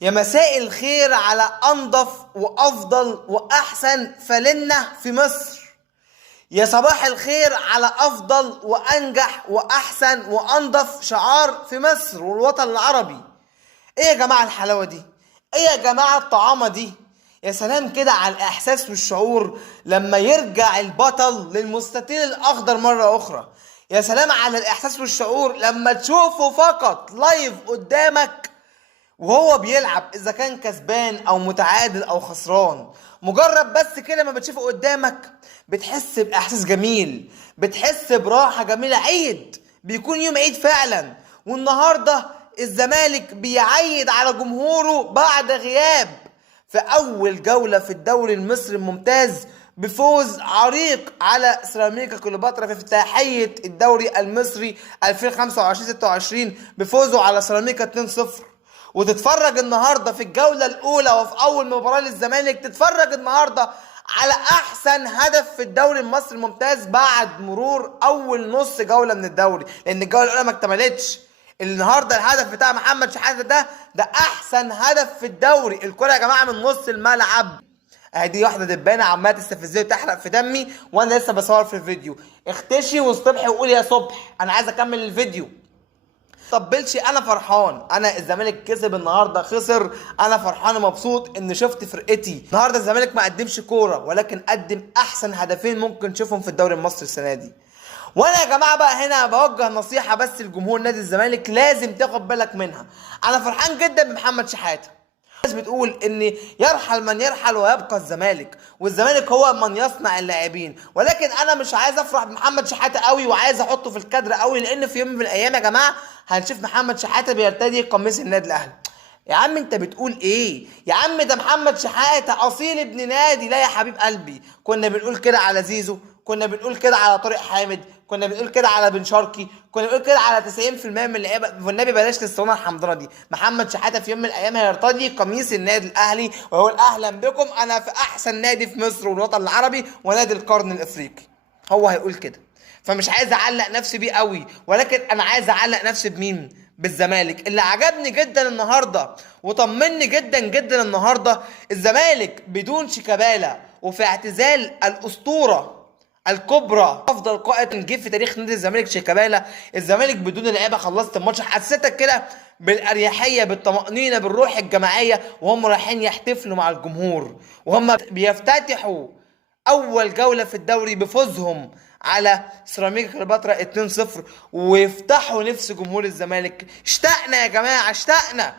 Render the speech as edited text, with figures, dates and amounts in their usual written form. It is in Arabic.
يا مساء الخير على أنظف وأفضل وأحسن فالنة في مصر. يا صباح الخير على أفضل وأنجح وأحسن وأنظف شعار في مصر والوطن العربي. إيه يا جماعة الحلاوة دي؟ إيه يا جماعة الطعامة دي؟ يا سلام كده على الإحساس والشعور لما يرجع البطل للمستطيل الأخضر مرة أخرى. يا سلام على الإحساس والشعور لما تشوفه فقط لايف قدامك وهو بيلعب، اذا كان كسبان او متعادل او خسران. مجرد بس كده ما بتشوفه قدامك بتحس باحساس جميل، بتحس براحة جميلة. عيد، بيكون يوم عيد فعلا. والنهاردة الزمالك بيعيد على جمهوره بعد غياب في اول جولة في الدوري المصري الممتاز بفوز عريق على سيراميكا كليوباترا في افتتاحية الدوري المصري 2025-26 بفوزه على سيراميكا 2-0. وتتفرج النهارده في الجوله الاولى وفي اول مباراه للزمالك، تتفرج النهارده على احسن هدف في الدوري المصري الممتاز بعد مرور اول نص جوله من الدوري، لان الجوله الاولى ما اكتملتش. النهارده الهدف بتاع محمد شحاته ده احسن هدف في الدوري. الكره يا جماعه من نص الملعب، دي واحده دبانه عماله تستفزني وتحرق في دمي وانا لسه بصور في الفيديو. اختشي واصطبحي وقولي يا صبح، انا عايز اكمل الفيديو. طبلش، انا فرحان. انا الزمالك كسب النهارده، خسر، انا فرحان ومبسوط ان شفت فرقتي. النهارده الزمالك ما قدمش كوره ولكن قدم احسن هدفين ممكن نشوفهم في الدوري المصري السنه دي. وانا يا جماعه بقى هنا بوجه نصيحه بس لجمهور نادي الزمالك لازم تاخد بالك منها. انا فرحان جدا بمحمد شحاته. الناس بتقول ان يرحل من يرحل ويبقى الزمالك، والزمالك هو من يصنع اللاعبين، ولكن انا مش عايز افرح بمحمد شحاته قوي وعايز احطه في الكادر قوي، لان في يوم من الايام يا جماعه هنشوف محمد شحاته بيرتدي قميص النادي الاهلي. يا عم انت بتقول ايه؟ يا عم ده محمد شحاته اصيل ابن نادي. لا يا حبيب قلبي، كنا بنقول كده على زيزو، كنا بنقول كده على طارق حامد، كنا بنقول كده على بن شرقي، كنا بنقول كده على 90% من اللعيبه. والنبي بلاش الاسطوانه الحمضانه دي. محمد شحاته في يوم من الايام هيرتدي قميص النادي الاهلي ويقول اهلا بكم، انا في احسن نادي في مصر والوطن العربي ونادي القرن الافريقي. هو هيقول كده. فمش عايز اعلق نفسي بيه قوي، ولكن انا عايز اعلق نفسي بمين؟ بالزمالك. اللي عجبني جدا النهارده وطمني جدا جدا النهارده الزمالك بدون شيكابالا وفي اعتزال الاسطوره الكبرى افضل قائد جه في تاريخ نادي الزمالك شيكابالا. الزمالك بدون لعيبه خلصت الماتش. حسيتك كده بالاريحيه، بالطمانينه، بالروح الجماعيه وهم رايحين يحتفلوا مع الجمهور وهم بيفتتحوا اول جوله في الدوري بفوزهم على سيراميكا كليوباترا 2-0 ويفتحوا نفس جمهور الزمالك. اشتقنا يا جماعه، اشتقنا.